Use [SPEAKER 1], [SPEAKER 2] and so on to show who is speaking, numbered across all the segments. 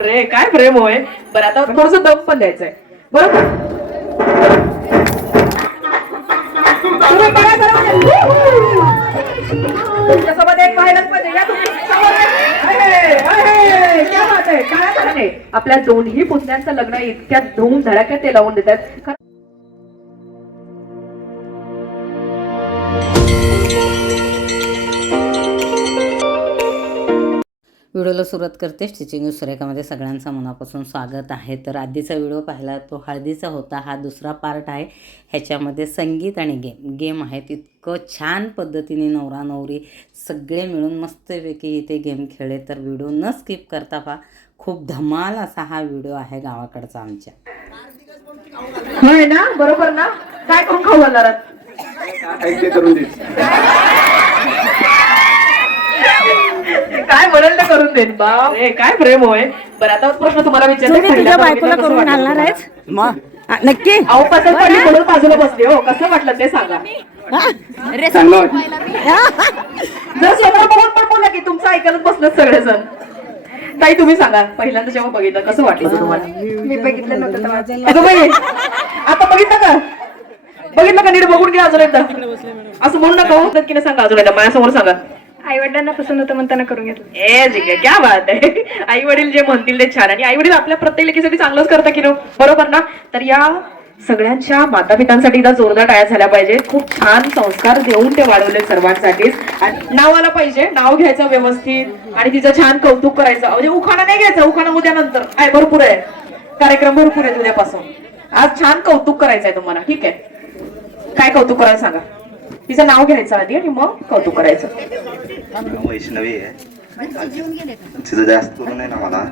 [SPEAKER 1] रे काय प्रेम होय? बरं आता थोडस दम पण द्यायचंय. बरोबर? तुमच्यासोबत एक पाहिजे या आहे. आपल्या दोन्ही पुतण्यांचं लग्न इतक्या धूम धडाक्यात ते लावून देतात.
[SPEAKER 2] व्हिडिओला सुरुवात करते. स्टिचिंग सुरेखामध्ये सगळ्यांचं मनापासून स्वागत आहे. तर आधीचा व्हिडिओ पाहिला तो हळदीचा होता. हा दुसरा पार्ट आहे. ह्याच्यामध्ये संगीत आणि गेम. गेम आहेत. इतकं छान पद्धतीने नवरा नवरी सगळे मिळून मस्तपैकी इथे गेम खेळले. तर व्हिडिओ न स्किप करता पहा. खूप धमाल असा हा व्हिडिओ आहे गावाकडचा आमच्या.
[SPEAKER 1] होय ना? बरोबर ना? काय करून खाऊ घालणार काय म्हणाल ते करून देईन बाप रे काय प्रेम होय. बरं आता प्रश्न तुम्हाला विचारते
[SPEAKER 3] तुम्ही तुझ्या
[SPEAKER 1] पहिल्यांदा
[SPEAKER 3] बायकोला
[SPEAKER 1] बघितलं कसं
[SPEAKER 3] करून
[SPEAKER 1] वाटलं
[SPEAKER 3] घालणार
[SPEAKER 1] तुम्हाला?
[SPEAKER 3] आहेस? मग हा, नक्की.
[SPEAKER 1] अहो पसंत पडली म्हणून बाजूला बसली हो कसं वाटलं ते सांगा.
[SPEAKER 4] चांगलं वाटलं.
[SPEAKER 1] जर समोर बघून पण बोला की तुमचं ऐकायलाच बसलं सगळेजण. ताई तुम्ही सांगा पहिल्यांदा जेव्हा बघितलं कसं वाटलं ते तुम्हाला?
[SPEAKER 3] मी बघितलं नव्हतं
[SPEAKER 1] अगं बाई आता बघितलं का? बघितलं का? नीट बघून घ्या अजून एकदा. असं म्हणू नका हो की नाही सांगा अजून एकदा माझ्यासमोर सांगा.
[SPEAKER 3] आई वडिलांना पसंत होतं म्हणताना करून घेतलं.
[SPEAKER 1] ए क्या बात आहे. आई वडील जे म्हणतील ते छान. आणि आई वडील आपल्या प्रत्येक लेखीसाठी चांगलंच करता की बरोबर ना? तर या सगळ्यांच्या माता पितांसाठी एकदा जोरदार टाळ्या झाल्या पाहिजे खूप छान संस्कार देऊन ते वाढवले सर्वांसाठीच. आणि नाव आलं पाहिजे. नाव घ्यायचं व्यवस्थित. आणि तिचं छान कौतुक करायचं. म्हणजे उखाणा नाही घ्यायचं. उखाणा उद्या नंतर. भरपूर आहे. कार्यक्रम भरपूर आहेत उद्यापासून. आज छान कौतुक करायचं आहे तुम्हाला. ठीक आहे. काय कौतुक करायला सांगा? तिचं नाव घ्यायचं आधी आणि मग कौतुक करायचं.
[SPEAKER 5] वैष्णवी आहे. तिचं जास्त करून आहे ना मला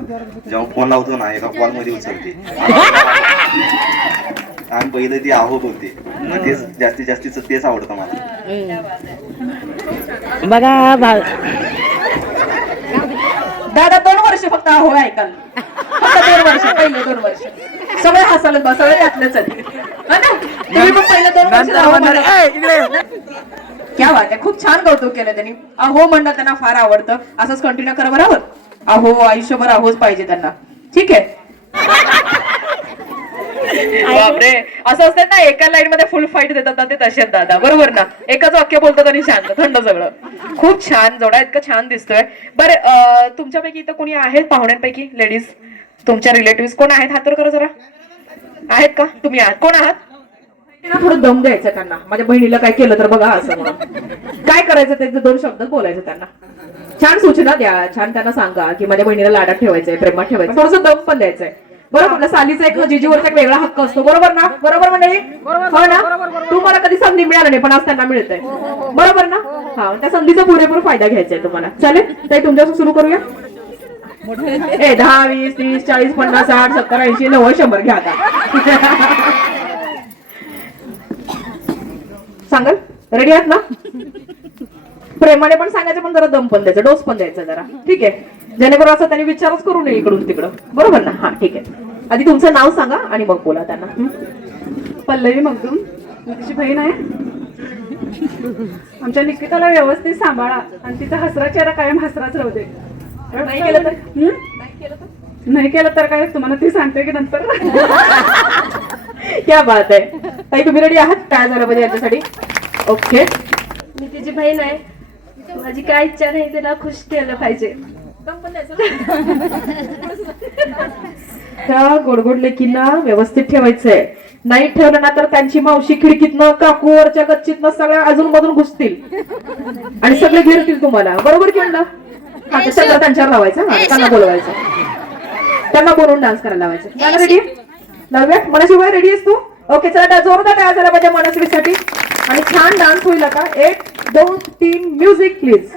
[SPEAKER 5] जेव्हा फोन लावतो ना एका कॉलमध्ये उचलते. आणि पहिले ती आहो बोलते मग तेच जास्तीत जास्तीच तेच आवडतं मला.
[SPEAKER 3] बघा
[SPEAKER 1] दादा दोन वर्ष फक्त आहो ऐकाल फक्त दोन वर्ष पहिले दोन वर्ष. सगळे हसायला बा सगळे त्यातलेच आहेत. हा ना? तुम्ही पण पहिले दोन वर्ष अहो म्हणा. क्या बात आहे. खूप छान कौतुक केलं त्यांनी. अहो म्हणणं त्यांना फार आवडतं. असंच कंटिन्यू करा बरोबर. अहो आयुष्यभर अहोच पाहिजे त्यांना. ठीक आहे. बापरे. असं असतं ना एका लाईन मध्ये फुल फाईट देतात ना ते तसे आहेत दादा. बरोबर ना? एकच वाक्य बोलतात आणि शांत थंड सगळं. खूप छान जोडा इतकं छान दिसतोय. बरं अं, तुमच्यापैकी इथं कोणी आहेत पाहुण्यांपैकी? लेडीज तुमच्या रिलेटिव्ह कोण आहेत? हातवर करा जरा. आहेत का? तुम्ही आहात. कोण आहात? ना थोडं दम द्यायचं त्यांना. माझ्या बहिणीला काय केलं तर बघा असं म्हणून. काय करायचं ते दोन शब्द बोलायचं त्यांना. छान सूचना द्या. छान त्यांना सांगा की माझ्या बहिणीला लाडात ठेवायचंय प्रेमात ठेवायचं थोडंसं दम पण द्यायचंय. बरोबर आपल्या सालीचा एक जिजीवरचा एक वेगळा हक्क असतो. बरोबर ना? बरोबर मंडळी? हो ना? तुम्हाला कधी संधी मिळाली नाही पण आज त्यांना मिळतंय. बरोबर ना? हा त्या संधीचा पुरेपूर फायदा घ्यायचा आहे तुम्हाला. चालेल? ताई तुमच्यापासून सुरू करूया? ए दहा वीस तीस चाळीस पन्नास साठ सत्तर ऐंशी नव्वद शंभर घ्या आता. सांगाल? रेडी आहात ना? प्रेमाने पण सांगायचं पण जरा दम पण द्यायचं डोस पण द्यायचा जरा. ठीक आहे? जेणेकरून असं त्यांनी विचारच करू नये इकडून तिकडं. बरोबर ना? हा ठीक आहे. आधी तुमचं नाव सांगा आणि मग बोला त्यांना.
[SPEAKER 6] पल्लवी मगदूम. मी तिची बहीण आहे? आमच्या निकिताला व्यवस्थित सांभाळा. आणि तिचा हसरा चेहरा कायम हसराच राहू दे.
[SPEAKER 1] नाही केलं तर?
[SPEAKER 6] नाही केलं तर? काय? तुम्हाला ती सांगते की नंतर.
[SPEAKER 1] क्या बात आहे. ताई तुम्ही रेडी आहात? काय झालं पाहिजे याच्यासाठी? ओके
[SPEAKER 7] मी तिची बहीण आहे. माझी काय इच्छा नाही तिला खुश ठेवलं पाहिजे.
[SPEAKER 1] त्या गोडगोड लेकींना व्यवस्थित ठेवायचंय. नाही ठेवलं ना तर त्यांची मावशी खिडकीतनं काकू वरच्या गच्चीतनं सगळ्या अजून मधून घुसतील. आणि सगळे घेरतील तुम्हाला. बरोबर की म्हणलं हा ते सगळं त्यांच्यावर लावायचं हा, त्यांना बोलवायचं. त्यांना बोलून डान्स करायला लावायचं. झालं रेडी लावूया? मनस्वीबाई रेडी आहेस तू? ओके चला त्या जोरदार तयार झाला पाहिजे मनस्वीसाठी. आणि छान डान्स होईल आता. एक दोन तीन म्युझिक प्लीज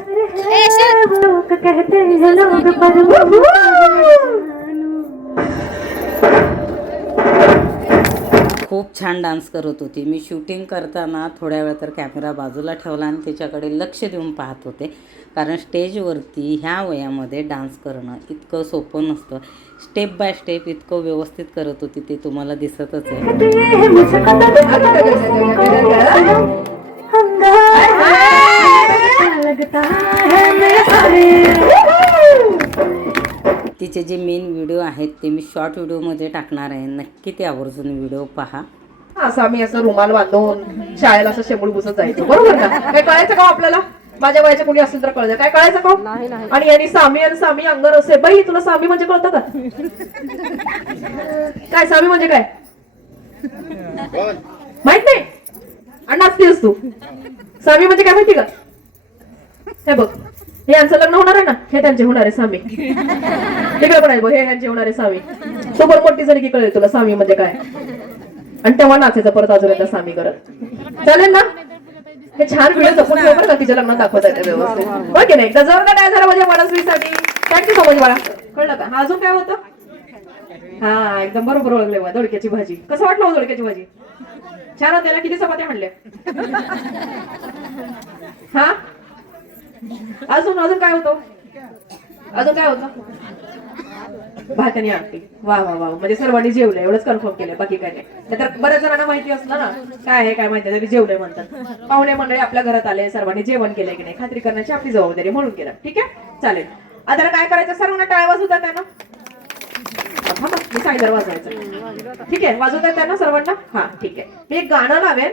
[SPEAKER 2] खूप छान डान्स करत होती. मी शूटिंग करताना थोड्या वेळ तर कॅमेरा बाजूला ठेवला आणि त्याच्याकडे लक्ष देऊन पाहत होते. कारण स्टेजवरती ह्या वयामध्ये डान्स करणं इतकं सोपं नसतं. स्टेप बाय स्टेप इतकं व्यवस्थित करत होती ते तुम्हाला दिसतच आहे. तिचे जे मेन व्हिडिओ आहेत ते मी शॉर्ट व्हिडिओमध्ये टाकणार आहे. नक्की ते आवर्जून व्हिडिओ पहा.
[SPEAKER 1] असं आम्ही असं रुमाल बांधून शाळेला असं शेंबूड बुसत जायचो. बरोबर ना काय कळायचं का हो आपल्याला? माझ्या वयाचे कोणी असेल तर कळतं काय कळायचं का हो? आणि यांनी सामी आणि सामी अंगर असे. बाई तुला सामी म्हणजे कळतं का? काय सामी म्हणजे काय? माहीत नाही. आणि नाचतेस तू. सामी म्हणजे काय माहिती का? हे बघ. हे यांचं लग्न होणार आहे ना? हे त्यांचे होणार आहे सामी. तिकडे पण आहे बघ. हे यांचे होणार आहे सामी. सोबत मोठी झाली की कळेल तुला सामी म्हणजे काय. आणि तेव्हा नाचायचं परत अजून एकदा सामी करत. चालेल ना? हे छान व्हिडिओ जपून ठेव बरं का तिच्या लग्नात दाखवता येते व्यवस्थित? बघ की नाही? एकदा जर का काय झालं म्हणजे मनस्वीसाठी थँक्यू सो मच बाळा. कळलं का? हा अजून काय होतं? हा एकदम बरोबर ओळखले बा दोडक्याची भाजी. कसं वाटलं हो दोडक्याची भाजी? छान होते ना? किती चपात्या म्हणल्या हा? अजून अजून काय होतं? अजून काय होतं? भात आणि आमटी वा वा वा. म्हणजे सर्वांनी जेवलं एवढंच कन्फर्म केलं बाकी काय नाही. तर बऱ्याच जणांना माहिती असलं ना काय आहे काय माहिती तरी जेवलंय म्हणतात. पाहुणे मंडळी आपल्या घरात आले सर्वांनी जेवण केलंय की नाही खात्री करण्याची आपली जबाबदारी म्हणून केलं. ठीक आहे? चालेल. आता काय करायचं? सर्वांना टाळ वाजवतात त्यांना. मी सायदर वाजवायचं. ठीक आहे? वाजवतात त्यांना सर्वांना. हा ठीक आहे. मी एक गाणं लावेन.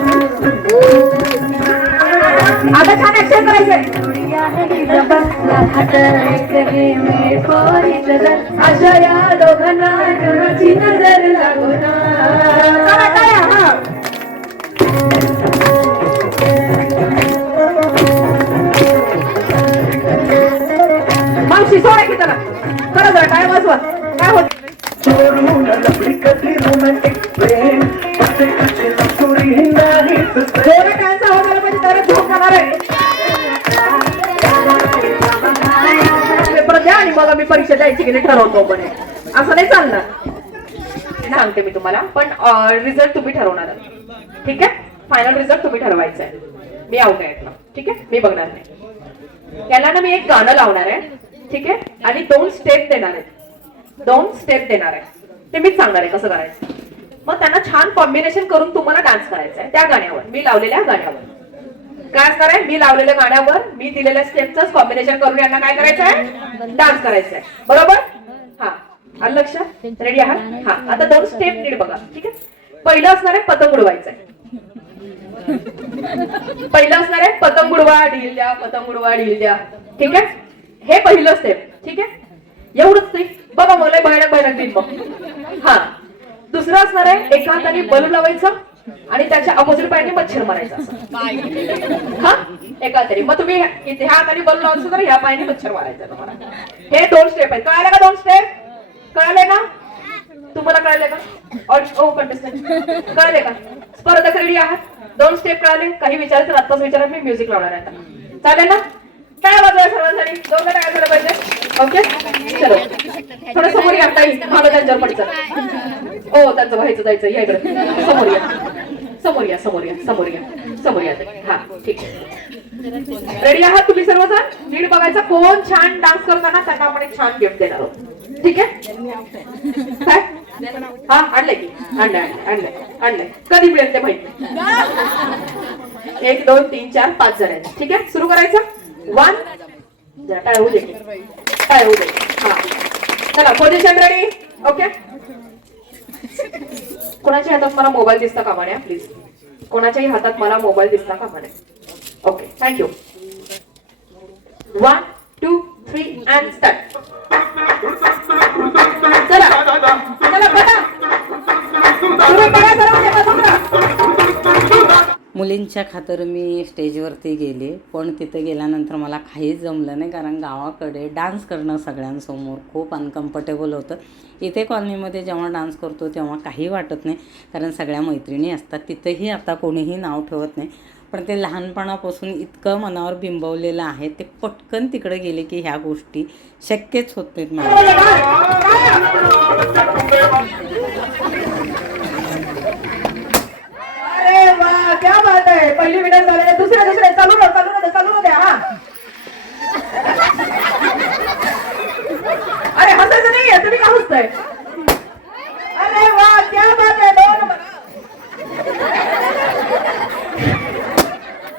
[SPEAKER 1] छान ऍक्शन करायचंय अशा या दोघांना कोणाची नजर लागू ना मावशी सोडा की त्याला. करा जरा काय वाजवा काय होत? जोरात dance आवाज आला पाहिजे तरच झोप जाणार आहे? पेपर द्या आणि मग आम्ही परीक्षा द्यायची की नाही ठरवतो म्हणे. असं नाही चालणार. सांगते मी तुम्हाला पण रिझल्ट तुम्ही ठरवणार. आहात. ठीक आहे? फायनल रिझल्ट तुम्ही ठरवायचा आहे मी आउट आहे. ठीक आहे? मी बघणार नाही. याला ना मी एक गाणं लावणार आहे. ठीक आहे? आणि दोन स्टेप देणार आहे. दोन स्टेप देणार आहे. ते मीच सांगणार आहे कसं करायचं. मग त्यांना छान कॉम्बिनेशन करून तुम्हाला डान्स करायचा आहे त्या गाण्यावर. मी लावलेल्या गाण्यावर. काय असणार आहे मी लावलेल्या गाण्यावर मी दिलेल्या स्टेपच कॉम्बिनेशन करून यांना काय करायचं आहे डान्स करायचा आहे बरोबर? हा. आलं लक्ष? रेडी आहात? हा. आता दोन स्टेप नीट बघा. ठीक आहे? पहिलं असणार आहे पतंग उडवायचं आहे पहिलं असणार आहे पतंग उडवा ढील द्या पतंग उडवा ढील द्या. ठीक आहे? हे पहिलं स्टेप ठीक आहे? एवढंच नाही. बघा मला भयानक भयानक दिन मग हा. दुसरं असणार आहे एका हाताने बलून लावायचं आणि त्याच्या अपोजिट पायाने मच्छर मारायचा हा? एका हाताने. मग तुम्ही इथे ह्या हाताने बलून लावायचं तर ह्या पायाने मच्छर मारायचा तुम्हाला. हे दोन स्टेप आहेत. कळाले का दोन स्टेप कळाले का? तुम्हाला कळले का? ओ कंटेस्टंट कळले का? स्पर्धक रेडी आहात. दोन स्टेप कळाले. काही विचारायचं आत्ताच विचारा. मी म्युझिक लावणार आहे चालेल ना? काय वाजवा सर्वांसाठी दोन काय झालं पाहिजे. ओके? चलो. थोडं समोर या ताई. मागं त्यांच्यावर पडचं ओ हो, त्यांचं व्हायचं जायचं. या इकडे. समोर या. समोर या समोर या समोर या. समोर या ताई. हा ठीक आहे. रेडी आहात तुम्ही सर्वजण? नीट बघायचा. कोण छान डान्स करताना त्यांना आपण एक छान गिफ्ट देणार आहोत. ठीक आहे? काय? हा आणलंय की? आणलंय आणलंय आणलंय. आणलंय कधी मिळेल ते माहिती एक दोन तीन चार पाच जण आहेत ठीक आहे? सुरू करायचं? वन काय होऊ दे. काय होऊ दे. हा. चला पोझिशन रेडी ओके कोणाच्या हातात मला मोबाईल दिसता कामा नये प्लीज कोणाच्याही हातात मला मोबाईल दिसता कामा नये. Okay thank you one two three and start चला. चला बघा सुरू करा
[SPEAKER 2] मुलींच्या खातर मी स्टेजवरती गेले पण तिथे गेल्यानंतर मला काहीच जमलं नाही कारण गावाकडे डान्स करणं सगळ्यांसमोर खूप अनकम्फर्टेबल होतं. इथे कॉलनीमध्ये जेव्हा डान्स करतो तेव्हा काही वाटत नाही कारण सगळ्या मैत्रिणी असतात. तिथंही आता कोणीही नाव ठेवत नाही. पण ते लहानपणापासून इतकं मनावर बिंबवलेलं आहे ते पटकन तिकडे गेले की ह्या गोष्टी शक्यच होत नाहीत मला
[SPEAKER 1] अरे वा क्या बात आहे. पहिली विनर झाली. दुसऱ्या दुसऱ्या. चालू राहा चालू राहा चालू राहा द्या हा. अरे हसायचं नाहीये. तुम्ही का हसताय? अरे वा क्या बात आहे. दोन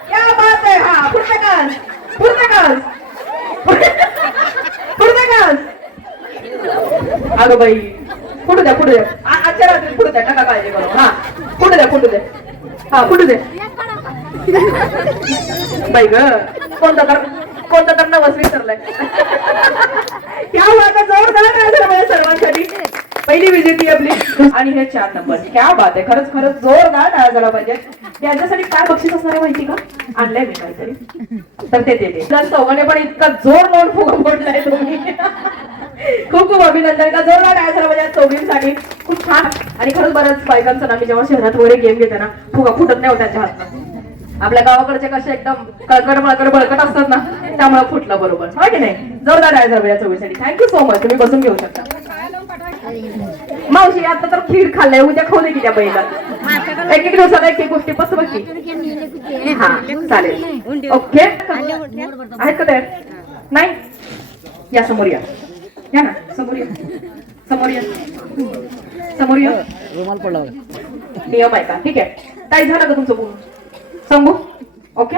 [SPEAKER 1] क्या बात आहे. हा पुढचे कास. पुढचे अगं बाई पुढे द्या पुढे द्या आ- आजच्या रात्री पुढे द्या नका काळजी करू हा पुढे द्या पुढे द्या हा कुठे दे बाई ग कोणता तर कोणता तर नवस विसरलाय. या बात जोरदार आहे सर्वांसाठी. पहिली विजेती आपली. आणि हे चार नंबर. क्या बात आहे खरंच खरंच जोरदार टाळा झाला पाहिजे याच्यासाठी काय बक्षीस असणार आहे माहिती का? आणलंय मी काहीतरी. तर ते देते तर चौघाने पण इतका जोर लावून फुगम पडलाय तुम्ही. खूप खूप अभिनंदन. का जोरदार आहे झाला पाहिजे चौघींसाठी. खूप छान. आणि खरंच बऱ्याच बायकांचं ना मी जेव्हा शहरात वगैरे गेम घेते ना फुगा फुटत नाही हो त्यांच्या हातात आपल्या गावाकडचे कसे एकदम कळकड मळकड बळकट असतात ना त्यामुळे फुटलं बरोबर. हो की नाही? जोरदार आहे जवळ या थँक्यू सो मच तुम्ही बसून घेऊ शकता. मावशी आता तर खीर खाल्लाय. उद्या खाऊ दे की त्या बैला एक एक दिवसाला एक एक गोष्टी बस बघ हा चालेल. ओके आहेत का तयार? नाही? या समोर या. या ना समोर या. समोर या. समोर या नियम आहे का ठीक आहे. ताई झालं का तुमचं बोलून सांगू? ओके?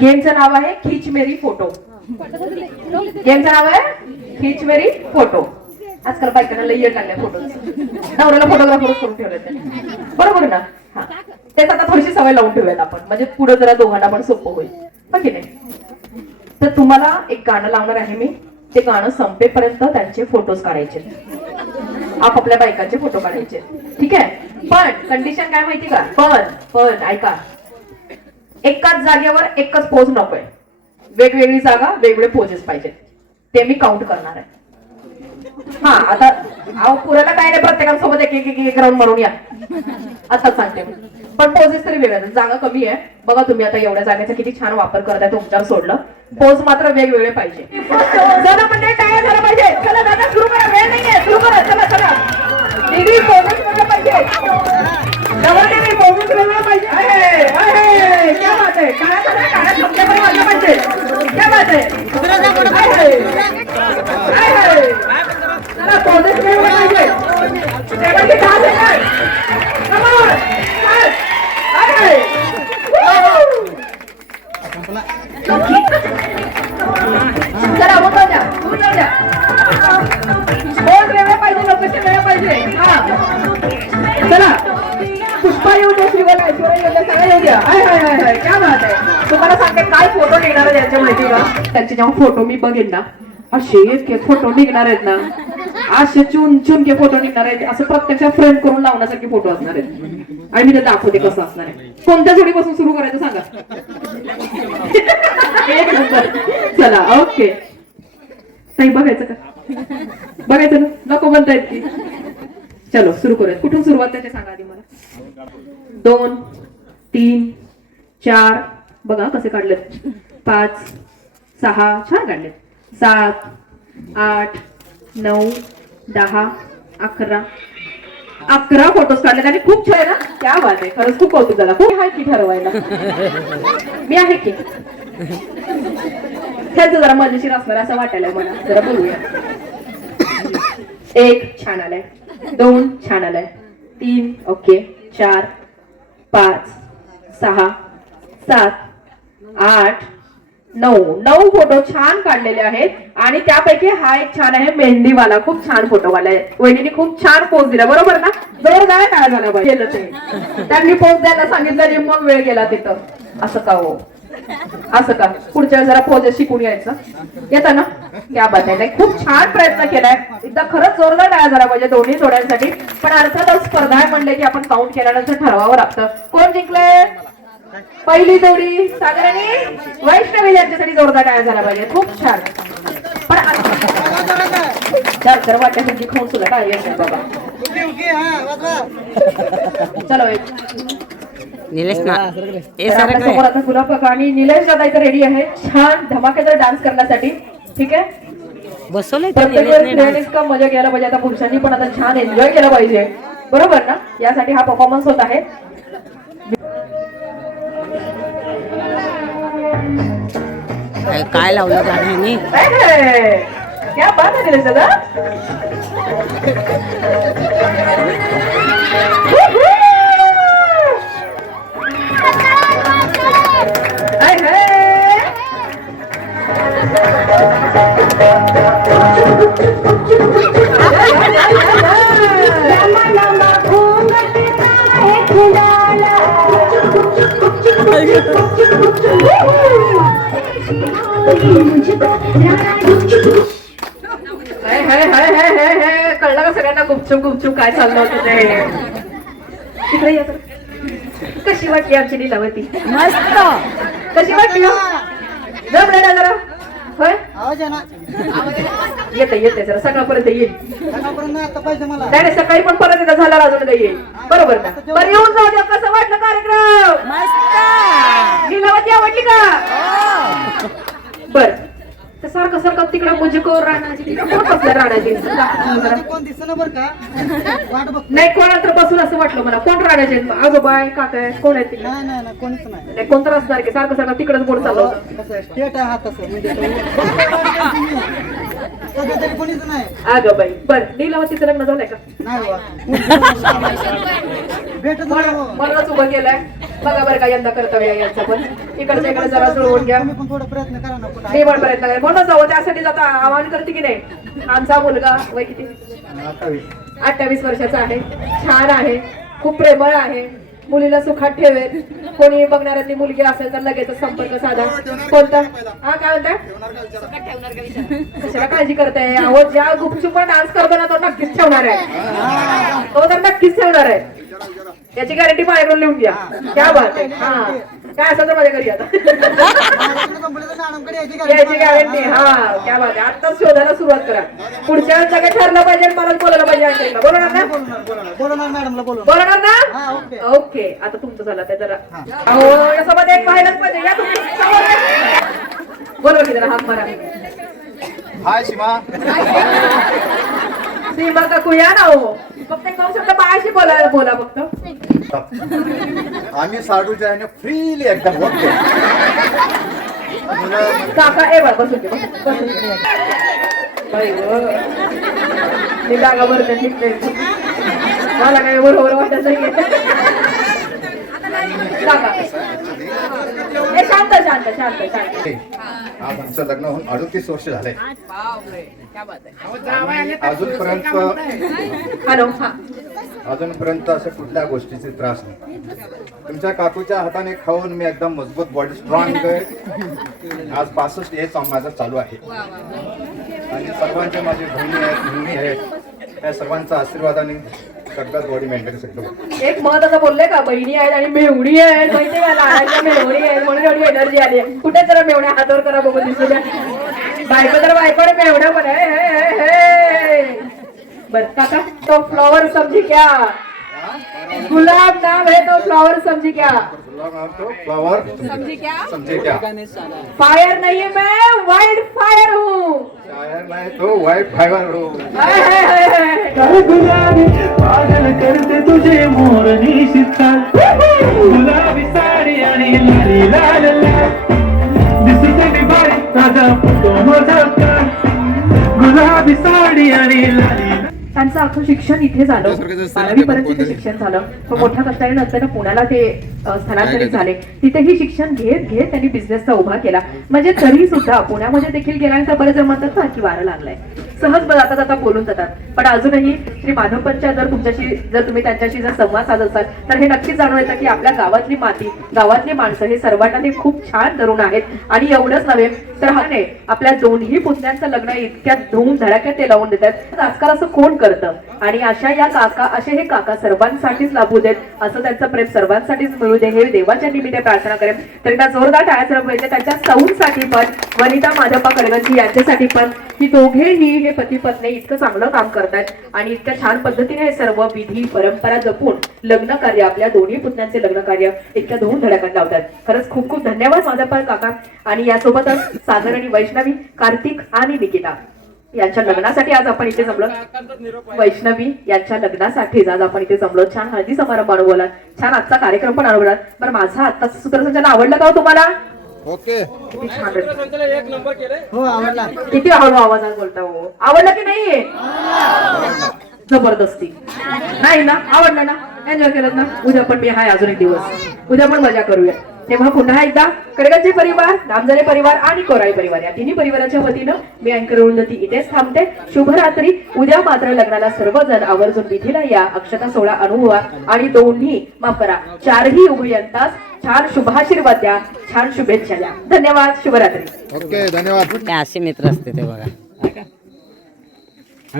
[SPEAKER 1] गेमचं नाव आहे खिच मेरी फोटो. गेमचं नाव आहे खिच मेरी फोटो. आजकाल बायकांना लई येड लागल्या फोटो नवऱ्याला फोटोग्राफर करून ठेवले बरोबर ना? हा. तेच आता थोडीशी सवय लावून ठेवूयात आपण. म्हणजे पुढे जरा दोघांना पण सोपं होईल. हो की नाही? तर तुम्हाला एक गाणं लावणार आहे मी. ते गाणं संपेपर्यंत त्यांचे फोटोज काढायचे. आपापल्या बायकांचे फोटो काढायचे. ठीक आहे? पण कंडिशन काय माहिती का? पण पण ऐका. एकाच जागेवर एकच पोज नकोय. वेगवेगळी जागा वेगवेगळे पोजेस पाहिजेत. ते मी काउंट करणार आहे. हा आता अहो पुऱ्याला काय नाही प्रत्येकासोबत एक एक एक एक राऊंड म्हणून या. आता सांगते मी. पण पोजेस तरी वेगळ्या जागा कमी आहे. बघा तुम्ही आता एवढ्या जागेचा किती छान वापर करताय तुमच्यावर सोडलं. पोज मात्र वेगवेगळे पाहिजे. चला म्हणजे काय झालं पाहिजे. चला दादा सुरू करा. वेळ नाहीये सुरू करा. चला चला. दीदी पोजेस वेगळं पाहिजे. जवळ पोजेस वेगळं पाहिजे. आहे, आहे. क्या बात आहे. पण पाहिजे. क्या बात आहे. चला पोजेस वेगळं पाहिजे दहा सेकंद Come on! Yes! आहे. Woo! चला उठव द्या उठव द्या बोल वेगळं पाहिजे लोकेशन वेगळं पाहिजे हा चला. पुष्पा येऊ द्या श्रीवल ऐश्वर्या येऊ द्या सगळं येऊ द्या. हाय हाय हाय हाय. बात आहे. तुम्हाला सांगते काय फोटो निघणार आहे यांच्या माहिती का? त्यांचे जेव्हा फोटो मी बघेन ना असे इतके फोटो निघणार आहेत ना. असे चुन चुनके फोटो निघणार आहेत. असं प्रत्यक्ष फ्रेम करून लावण्यासारखे फोटो असणार आहेत. आणि मी ते दाखवते कसं असणार आहे. कोणत्या जोडीपासून सुरू करायचं सांगा? चला ओके. ताई बघायचं का? बघायचं ना? नको म्हणतायत की चलो सुरू करूयात. कुठून सुरुवात त्याचे सांगा आधी मला? दोन तीन चार. बघा कसे काढलेत. पाच सहा. छान काढलेत. सात आठ नऊ दहा अकरा अकरा फोटोज काढले आणि खूप छान ना? त्या बात आहे. खरंच खूप कौतुक झाला. खूप आहे की ठरवायला. मी आहे की. त्याचं जरा मजेशीर असणार असं वाटायला मला. जरा बोलूया एक छान आलाय. दोन छान आलाय. तीन ओके. चार पाच सहा सात आठ नऊ. नऊ फोटो छान काढलेले आहेत. आणि त्यापैकी हा एक छान आहे मेहंदीवाला. खूप छान फोटो आहे. वहिनी खूप छान पोज दिला. बरोबर ना? जोरदार काय झालं पाहिजे ते. त्यांनी पोज द्यायला सांगितलं मग वेळ गेला तिथं. असं का हो? असं का? पुढच्या जरा पोज शिकून यायचं. येतं ना? त्या बात नाही खूप छान प्रयत्न केलाय. एकदा खरंच जोरदार टाळा झाला पाहिजे दोन्ही जोड्यांसाठी. पण अर्थातच स्पर्धा म्हणले की आपण काउंट केल्यानंतर ठरवावं लागतं. कोण जिंकले पहिली जोडी सागर आणि वैष्णवी यांच्यासाठी जोरदार टाळ्या झाला पाहिजे. खूप छान. पण चार तर वाट्यासारखी खाऊन सुद्धा टाळी असेल बाबा चलो
[SPEAKER 2] निलेश ना
[SPEAKER 1] समोर आता गुलाब काका आणि निलेश दादा इथे रेडी आहे. छान धमाकेदार डान्स करण्यासाठी. ठीक आहे?
[SPEAKER 2] बसवलंय ते
[SPEAKER 1] प्रत्येक का मजा घ्यायला पाहिजे. आता पुरुषांनी पण आता छान एन्जॉय केला पाहिजे. बरोबर ना? यासाठी हा परफॉर्मन्स होत आहे.
[SPEAKER 2] काय- काय लावलं गाण्याने?
[SPEAKER 1] अहे, कळलं का सगळ्यांना गुपचूप गुपचूप काय चाललं होतं ते? या जरा. कशी वाटली आमची लीलावती?
[SPEAKER 3] मस्त.
[SPEAKER 1] कशी वाटली हो? जमलं ना जरा होय? येते येते जरा. सकाळपर्यंत येईल. नाही नाही, सकाळी पण परत एकदा झाला अजून काही येईल. बरोबर ना बरं येऊन जाऊ द्या. कसं वाटलं कार्यक्रम? लीलावती आवडली का? बर. तर सारखं सारखं तिकडं मुझको राहण्याची कोण बसलं राहण्याची नाही कोणाला तर बसून असं वाटलं मला. कोण राहण्याचे आजोबा आहे काका आहे कोण आहे ते नाही कोण तर असणार की सारखं सारखं तिकडच बोट चाललं होतं अगं बाई बर लीलावतीचं लग्न झालंय का? मला- मलाच उभं केलंय. बघा बरं का यंदा कर्तव्य आहे यांचं पण. इकडच्या इकडे जरा जुळवून घ्या. मी पण प्रयत्न करेन. म्हणून जाऊ त्यासाठी आता आवाहन करते की नाही? आमचा मुलगा वय किती? अठ्ठावीस वर्षाचा आहे. छान आहे. खूप प्रेमळ आहे. मुलीला सुखात ठेवेल. कोणी बघणाऱ्यातली मुलगी असेल तर लगेच संपर्क साधा. कोणता? हा काय म्हणता कशाला काळजी करते अहो ज्या गुपचूप डान्स करतो ना तो नक्कीच ठेवणार आहे. तो तर नक्कीच ठेवणार आहे. याची गॅरंटी माझ्याकडून लिहून घ्या. क्या बात हा. काय असेल तर माझ्या घरी आता. याची गॅरंटी हा क्या बात आहे. आताच शोधायला सुरुवात करा. पुढच्या वेळेस सगळं ठरलं पाहिजे मलाच बोलायला पाहिजे. बोलणार ना? बोलणार ना? ओके. आता तुमचं झालं ते जरा. अहो यासोबत एक पाहिलंच पाहिजे. या तुम्ही. बोलवा की जरा हाक मारा.
[SPEAKER 4] हाय सीमा.
[SPEAKER 1] सीमा काकू या ना हो फक्त एक दोन शब्द बायाशी बोलायला बोला फक्त.
[SPEAKER 4] आम्ही साडूच्या ह्याने फ्रीली एकदम मुलं
[SPEAKER 1] काका ए बा बसून घे, बसून बसून घे. बाई गं. मी जागा भरते निघते. मला काय बरोबर वाटत नाही काका. ए शांत शांत शांत शांत.
[SPEAKER 4] आज आमचं लग्न होऊन अडतीस वर्ष झाले. अजूनपर्यंत
[SPEAKER 1] हॅलो हा.
[SPEAKER 4] अजूनपर्यंत असं कुठल्या गोष्टीचे त्रास नाही. तुमच्या काकूच्या हाताने खाऊन मी एकदम मजबूत बॉडी स्ट्रॉंग आहे. आज पासष्ट एज माझा चालू आहे. आणि सर्वांचे माझे बहिणी आहेत मुली आहेत त्या सर्वांच्या आशीर्वादाने सगळ्यात बॉडी मेंटेन शकतो
[SPEAKER 1] एक महत्वाचं बोलले का बहिणी आहेत आणि मेवणी आहेत. माहिती का लहानच्या मेवणी आहेत म्हणून एवढी एनर्जी आली आहे. कुठे जरा मेवण्या हातावर करा बघू दिसू द्या. बायको तर बायको आणि मेवण्या पण आहे हे, हे, हे. बर काका तो फ्लॉवर समजी क्या गुलाब नाम है तो फ्लॉवर समझी क्या
[SPEAKER 4] फ्लॉवर समझे क्या
[SPEAKER 1] फायर नहीं है मैं वाइल्ड फायर हूँ.
[SPEAKER 4] शायर नाही तो व्हाईट फायबर हो.
[SPEAKER 1] हाय, हाय, हाय, हाय.
[SPEAKER 8] गुलाबी पागल करते तुझे मोरनी शीतल गुलाबी साडी आणि लाली लाल. गुलाबी साडी आणि
[SPEAKER 1] त्यांचं अख्खं शिक्षण इथे झालं. बारावी पर्यंत तिथे शिक्षण झालं. पण मोठ्या कष्टाने नंतर पुण्याला ते स्थलांतरित झाले. तिथेही शिक्षण घेत घेत त्यांनी बिझनेसचा उभा केला. म्हणजे तरी सुद्धा पुण्यामध्ये देखील गेल्यानंतर बरेच जण म्हणतात ना की वारं लागलाय. सहज जाता जाता बोलून जातात. पण अजूनही श्री माधवपंच्या जर तुमच्याशी जर तुम्ही त्यांच्याशी जर संवाद साधत असाल तर हे नक्कीच जाणून येतं की आपल्या गावातली माती गावातली माणसं हे सर्वांना ते खूप छान तरुण आहेत. आणि एवढंच नव्हे तर हाने आपल्या दोन्ही पुतण्यांचं लग्न इतक्या धूम धडाक्यात ते लावून देतात. आजकाल असं कोण करतं? आणि अशा या काका असे हे काका सर्वांसाठीच लाभू देत असं त्यांचं प्रेम सर्वांसाठीच मिळू दे हे देवाच्या निमित्त प्रार्थना करेन. तर एकदा जोरदार टाळ्याचं पाहिजे त्यांच्या सौंसाठी पण वनिता माधप्पा कडगंजी यांच्यासाठी पण की दोघेही हे पती पत्नी इतकं चांगलं काम करतायत आणि इतक्या छान पद्धतीने हे सर्व विधी परंपरा जपून लग्न कार्य आपल्या दोन्ही पुतण्यांचे लग्न कार्य इतक्या दोन धडकात लावतात खरंच खूप खूप धन्यवाद माझा पाल काका. आणि यासोबतच सागर आणि वैष्णवी कार्तिक आणि निकिता यांच्या लग्नासाठी आज आपण इथे जमलो. वैष्णवी यांच्या लग्नासाठी आज आपण इथे जमलो. छान हळदी समारंभ अनुभवला छान आजचा कार्यक्रम पण अनुभवला बरं माझा आत्ताचं सूत्रसंचालन आवडलं का हो तुम्हाला?
[SPEAKER 4] ओके.
[SPEAKER 1] किती छान आहे. किती हळू आवाजात बोलता हो? आवडलं की नाही? जबरदस्ती. नाही ना? आवडलं ना? एन्जॉय केलं ना? उद्या पण मी हाय अजून एक दिवस. उद्या पण मजा करूया. तेव्हा पुन्हा एकदा कडगंजी परिवार नामजरे परिवार आणि कोराई परिवार या तिन्ही परिवाराच्या वतीनं मी अँकर उन्नती इथेच थांबते. शुभरात्री उद्या मात्र लग्नाला सर्वजण आवर्जून विधीला या अक्षता सोहळा अनुभवा आणि दोन्ही माफ करा चारही उभयंतास छान शुभाशीर्वाद द्या छान शुभेच्छा द्या. धन्यवाद. शुभरात्री
[SPEAKER 4] ओके धन्यवाद.
[SPEAKER 2] असे मित्र असते ते बघा.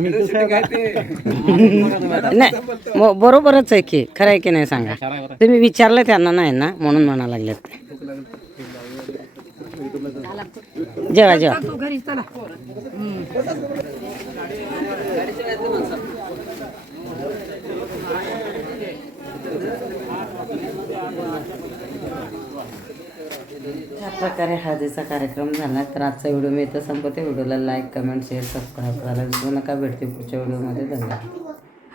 [SPEAKER 2] नाही म- बरोबरच आहे की खरं आहे की नाही सांगा? तुम्ही विचारलं त्यांना नाही ना म्हणून म्हणा लागलेत जेवा जेवा. ह्या प्रकारे हळदीचा कार्यक्रम झाला तर आजचा व्हिडिओ मी इथं संपवते. व्हिडिओला लाईक कमेंट शेअर सबस्क्राईब करायला विसरू नका. भेटते पुढच्या व्हिडिओमध्ये. धन्यवाद.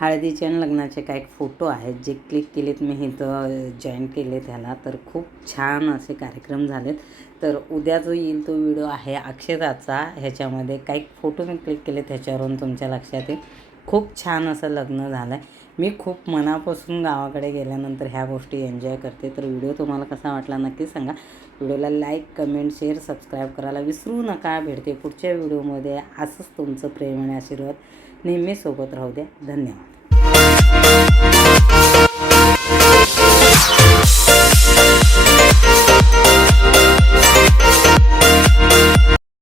[SPEAKER 2] हळदीचे आणि लग्नाचे काही फोटो आहेत जे क्लिक केलेत मी इथं जॉईन केले त्याला तर खूप छान असे कार्यक्रम झालेत. तर उद्या जो येईल तो व्हिडिओ आहे अक्षताचा. ह्याच्यामध्ये काही फोटो मी क्लिक केले त्याच्यावरून तुमच्या लक्षात येईल. खूप छान असं लग्न झालं आहे मी खूप मनापासून गावाकडे गेल्यानंतर ह्या गोष्टी एन्जॉय करते. तर व्हिडिओ तुम्हाला कसा वाटला नक्की सांगा. व्हिडिओला लाईक कमेंट शेअर सबस्क्राईब करायला विसरू नका. भेटते पुढच्या व्हिडिओमध्ये असंच तुमचं प्रेम आणि आशीर्वाद नेहमी सोबत राहू द्या. धन्यवाद.